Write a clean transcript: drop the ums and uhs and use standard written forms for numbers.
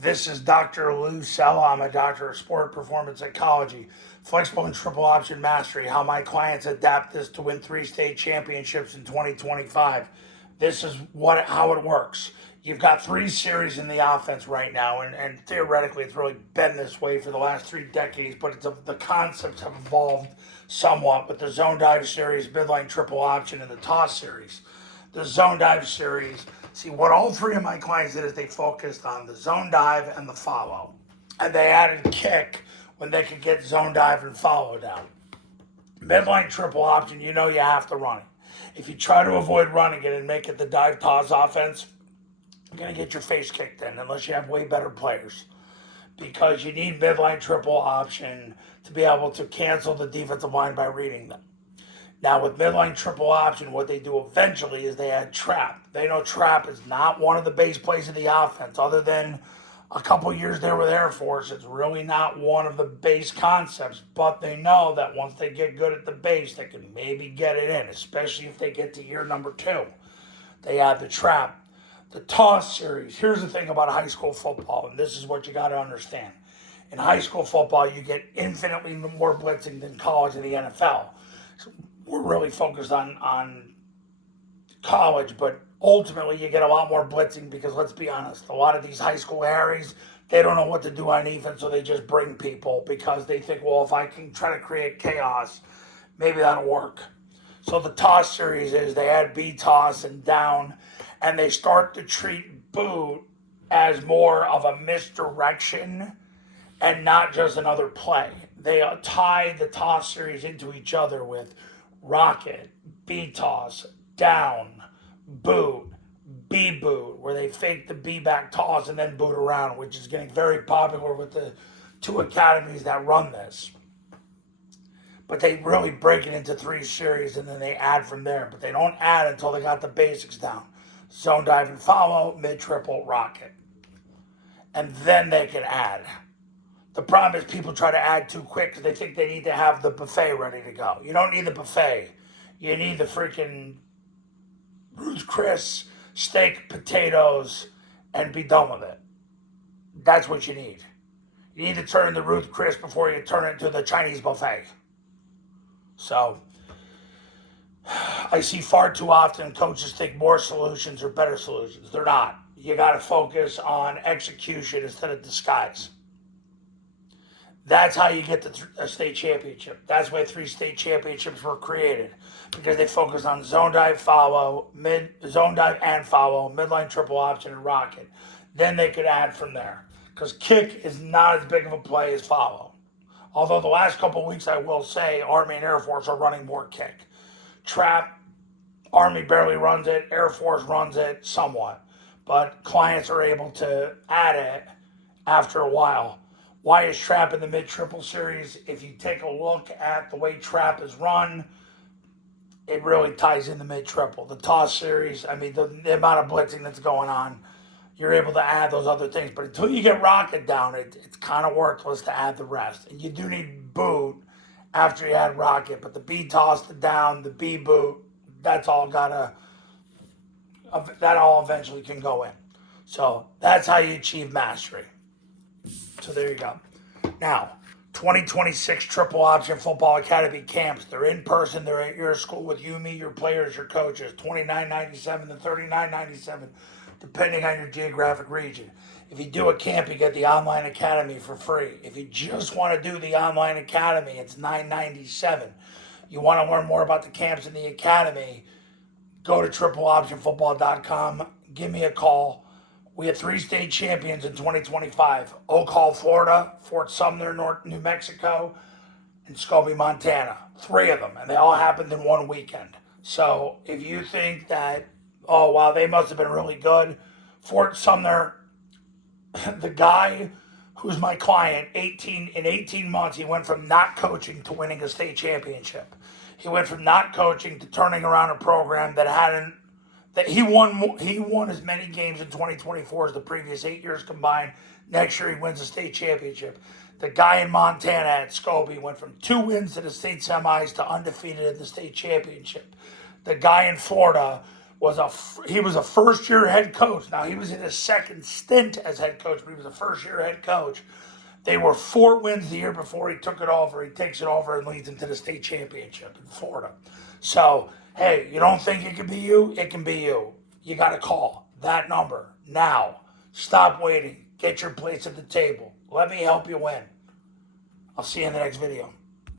This is Dr. Lou Sella. I'm a doctor of sport performance psychology. Flexbone Triple Option Mastery, how my clients adapt this to win 3 state championships in 2025. This is how it works. You've got 3 series in the offense right now, and theoretically it's really been this way for the last 3 decades, but the concepts have evolved somewhat with the zone dive series, midline triple option, and the toss series. The zone dive series, see what all 3 of my clients did is they focused on the zone dive and the follow. And they added kick when they could get zone dive and follow down. Midline triple option, you have to run it. If you try to avoid running it and make it the dive toss offense, you're going to get your face kicked in unless you have way better players. Because you need midline triple option to be able to cancel the defensive line by reading them. Now with midline triple option, what they do eventually is they add trap. They know trap is not one of the base plays of the offense. Other than a couple years there with Air Force, it's really not one of the base concepts. But they know that once they get good at the base, they can maybe get it in, especially if they get to year number 2. They add the trap. The toss series, here's the thing about high school football, and this is what you got to understand. In high school football, you get infinitely more blitzing than college and the NFL. So we're really focused on college, but ultimately you get a lot more blitzing because, let's be honest, a lot of these high school Harrys, they don't know what to do on defense, so they just bring people because they think, well, if I can try to create chaos, maybe that'll work. So the toss series is they add B-toss and down, and they start to treat boot as more of a misdirection and not just another play. They tie the toss series into each other with rocket, B-toss, down, boot, B-boot, where they fake the B-back toss and then boot around, which is getting very popular with the 2 academies that run this. But they really break it into 3 series and then they add from there. But they don't add until they got the basics down. Zone dive and follow, mid-triple, rocket. And then they can add. The problem is people try to add too quick because they think they need to have the buffet ready to go. You don't need the buffet. You need the freaking Ruth Chris, steak, potatoes, and be done with it. That's what you need. You need to turn the Ruth Chris before you turn it into the Chinese buffet. So I see far too often coaches think more solutions are better solutions. They're not. You got to focus on execution instead of disguise. That's how you get a state championship. That's why 3 state championships were created, because they focus on zone dive, follow, zone dive and follow, midline triple option, and rocket. Then they could add from there, because kick is not as big of a play as follow. Although the last couple of weeks, I will say, Army and Air Force are running more kick. Trap, Army barely runs it, Air Force runs it somewhat, but clients are able to add it after a while. Why is trap in the mid-triple series? If you take a look at the way trap is run, it really ties in the mid-triple. The toss series, I mean, the amount of blitzing that's going on, you're able to add those other things. But until you get rocket down, it's kind of worthless to add the rest. And you do need boot after you add rocket. But the B-toss, the down, the B-boot, that all eventually can go in. So that's how you achieve mastery. So there you go. Now, 2026 Triple Option Football Academy camps. They're in person. They're at your school with you, me, your players, your coaches. $29.97 to $39.97, depending on your geographic region. If you do a camp, you get the online academy for free. If you just want to do the online academy, it's $9.97. You want to learn more about the camps in the academy, go to tripleoptionfootball.com. Give me a call. We had 3 state champions in 2025. Oak Hall, Florida, Fort Sumner, New Mexico, and Scobie, Montana. 3 of them, and they all happened in one weekend. So if you think that, oh, wow, they must have been really good, Fort Sumner, the guy who's my client, in 18 months, he went from not coaching to winning a state championship. He went from not coaching to turning around a program that he won as many games in 2024 as the previous 8 years combined. Next year he wins a state championship. The guy in Montana at Scobie went from 2 wins to the state semis to undefeated in the state championship. The guy in Florida he was a first-year head coach. Now, he was in his second stint as head coach, but he was a first-year head coach. They were 4 wins the year before he took it over. He takes it over and leads them to the state championship in Florida. So, hey, you don't think it can be you? It can be you. You got to call that number now. Stop waiting. Get your place at the table. Let me help you win. I'll see you in the next video.